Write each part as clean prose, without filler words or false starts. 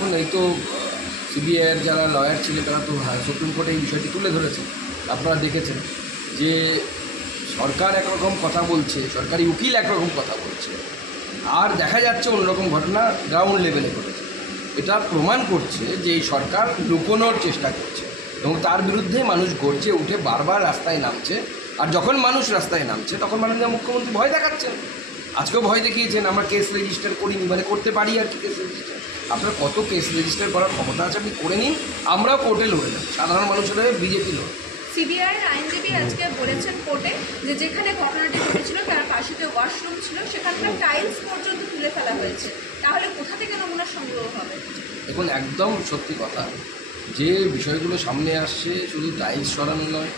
দেখুন এই তো সিবিআইয়ের যারা লয়ার ছিলেন তারা তো সুপ্রিম কোর্টে এই বিষয়টি তুলে ধরেছে। আপনারা দেখেছেন যে সরকার একরকম কথা বলছে, সরকারি উকিল একরকম কথা বলছে, আর দেখা যাচ্ছে অন্যরকম ঘটনা গ্রাউন্ড লেভেলে ঘটেছে। এটা প্রমাণ করছে যে এই সরকার লুকোনোর চেষ্টা করছে এবং তার বিরুদ্ধে মানুষ গর্জে উঠে বারবার রাস্তায় নামছে। আর যখন মানুষ রাস্তায় নামছে তখন মাননীয় মুখ্যমন্ত্রী ভয় দেখাচ্ছেন। আজকেও ভয় দেখিয়েছেন, আমরা কেস রেজিস্টার করিনি, মানে করতে পারি আর কি কেস রেজিস্টার। আপনার কত কেস রেজিস্টার করার ক্ষমতা আছে আপনি করে নিন, আমরাও কোর্টে লড়ে নেব, সাধারণ মানুষের হয়ে বিজেপি লড়ে। সিবিআইয়ের আইনজীবী আজকে বলেছেন কোর্টে যে যেখানে ঘটনাটি ঘটেছিল তার পাশে যে ওয়াশরুম ছিল সেখানকার টাইলস পর্যন্ত তুলে ফেলা হয়েছে, তাহলে কোথা থেকে নমুনা সংগ্রহ হবে? দেখুন একদম সত্যি কথা, যে বিষয়গুলো সামনে আসছে শুধু টাইলস সরানো নয়,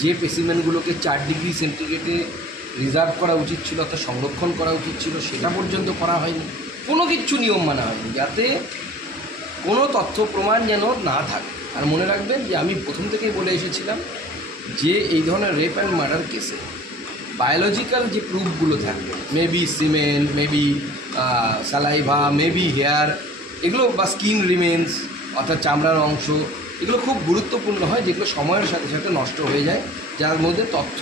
যে স্পেসিমেনগুলোকে 4 ডিগ্রি সেন্টিগ্রেডে রিজার্ভ করা উচিত ছিল অর্থাৎ সংরক্ষণ করা উচিত ছিল সেটা পর্যন্ত করা হয়নি। কোনো কিছু নিয়ম মানা হয়নি যাতে কোনো তথ্য প্রমাণ যেন না থাকে। আর মনে রাখবেন যে আমি প্রথম থেকেই বলে এসেছিলাম যে এই ধরনের রেপ অ্যান্ড মার্ডার কেসে বায়োলজিক্যাল যে প্রুফগুলো থাকবে, maybe semen, maybe saliva, maybe hair, এগুলো বা স্কিন রিমেন্স অর্থাৎ চামড়ার অংশ, এগুলো খুব গুরুত্বপূর্ণ হয়, যেগুলো সময়ের সাথে সাথে নষ্ট হয়ে যায়, যার মধ্যে তথ্য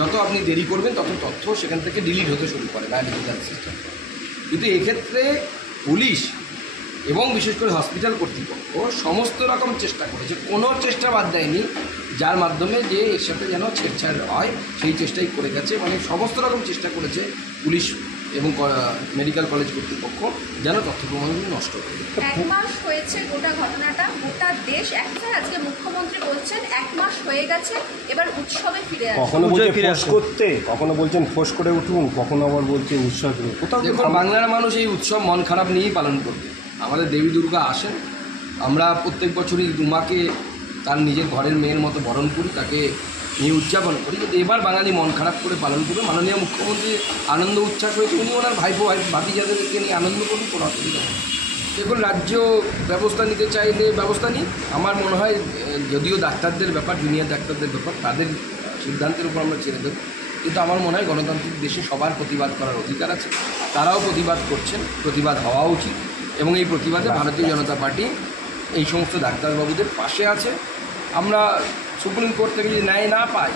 যত আপনি দেরি করবেন তত তথ্য সেখান থেকে ডিলিট হতে শুরু করে বায়োলজিক্যাল সিস্টেম। কিন্তু এক্ষেত্রে পুলিশ এবং বিশেষ করে হসপিটাল কর্তৃপক্ষ সমস্ত রকম চেষ্টা করেছে, কোনো চেষ্টা বাদ দেয়নি যার মাধ্যমে যে এর সাথে যেন ছেড়ছাড় হয় সেই চেষ্টাই করে গেছে। মানে সমস্ত রকম চেষ্টা করেছে পুলিশ এবং মেডিকেল কলেজ কর্তৃপক্ষ যেন তথ্য প্রমাণগুলো নষ্ট করে। 1 মাস হয়েছে গোটা ঘটনাটা, গোটা দেশ একসাথে, আজকে মুখ্যমন্ত্রী বলছেন 1 মাস হয়ে গেছে, এবার উৎসবে ফিরে আসবে। কখনো বলছে ফোর্স করতে, কখনো বলছেন ফোর্স করে উঠুন, কখনো আবার বলছে উৎসব। কোথাও দেখুন বাংলার মানুষ এই উৎসব মন খারাপ নিয়েই পালন করবে। আমাদের দেবী দুর্গা আসেন, আমরা প্রত্যেক বছরই দুমাকে তার নিজের ঘরের মেয়ের মতো বরণ করি, তাকে নিয়ে উদযাপন করি। কিন্তু এবার বাঙালি মন খারাপ করে পালন করবে। মাননীয় মুখ্যমন্ত্রী আনন্দ উচ্ছ্বাস হয়েছে, উনি ওনার ভাইপো ভাতিজাদেরকে নিয়ে আনন্দ করুন, কোনো অসুবিধা নেই। দেখুন রাজ্য ব্যবস্থা নিতে চাইলে ব্যবস্থা নিই। আমার মনে হয় যদিও ডাক্তারদের ব্যাপার, জুনিয়র ডাক্তারদের ব্যাপার, তাদের সিদ্ধান্তের উপর আমরা ছেড়ে দেব, কিন্তু আমার মনে হয় গণতান্ত্রিক দেশে সবার প্রতিবাদ করার অধিকার আছে, তারাও প্রতিবাদ করছেন, প্রতিবাদ হওয়া উচিত। এবং এই প্রতিবাদে ভারতীয় জনতা পার্টি এই সমস্ত ডাক্তারবাবুদের পাশে আছে। আমরা সুপ্রিম কোর্ট থেকে যদি ন্যায় না পাই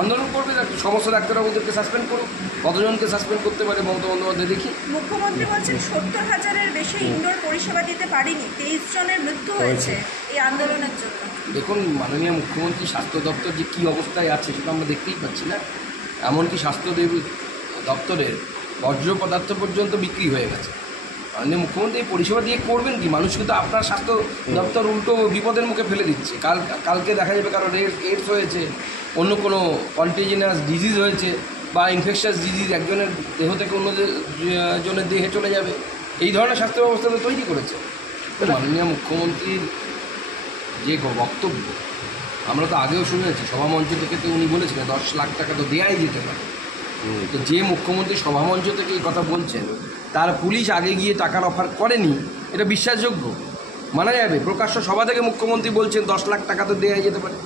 আন্দোলন করবে, সমস্ত ডাক্তারবাবুদেরকে সাসপেন্ড করুক। কতজনকে সাসপেন্ড করতে পারে মমতা বন্দ্যোপাধ্যায় দেখি। মুখ্যমন্ত্রী বলছেন 70,000-এর বেশি ইনডোর পরিষেবা দিতে পারিনি, 23 জনের মৃত্যু হয়েছে এই আন্দোলনের জন্য। দেখুন মাননীয় মুখ্যমন্ত্রী স্বাস্থ্য দপ্তর যে কী অবস্থায় আছে সেটা আমরা দেখতেই পাচ্ছি না। এমনকি স্বাস্থ্য দপ্তরের বর্জ্য পদার্থ পর্যন্ত বিক্রি হয়ে গেছে। মাননীয় মুখ্যমন্ত্রী এই পরিষেবা দিয়ে করবেন কি? মানুষকে তো আপনার স্বাস্থ্য দপ্তর উল্টো বিপদের মুখে ফেলে দিচ্ছে। কালকে দেখা যাবে কারো এইডস হয়েছে, অন্য কোনো কন্টিজিনাস ডিজিজ হয়েছে বা ইনফেকশাস ডিজিজ একজনের দেহ থেকে অন্য জনের দেহে চলে যাবে। এই ধরনের স্বাস্থ্য ব্যবস্থা তো তৈরি করেছে। মাননীয় মুখ্যমন্ত্রীর যে বক্তব্য আমরা তো আগেও শুনেছি, সভামঞ্চ থেকে তো উনি বলেছিলেন 10 লাখ টাকা তো দেওয়াই যেতে পারে। তো যে মুখ্যমন্ত্রী সভামঞ্চ থেকে এই কথা বলছেন, তার পুলিশ আগে গিয়ে টাকার অফার করেনি, এটা বিশ্বাসযোগ্য মানা যাবে? প্রকাশ্য সভা থেকে মুখ্যমন্ত্রী বলছেন 10 লাখ টাকা তো দেওয়াই যেতে পারে।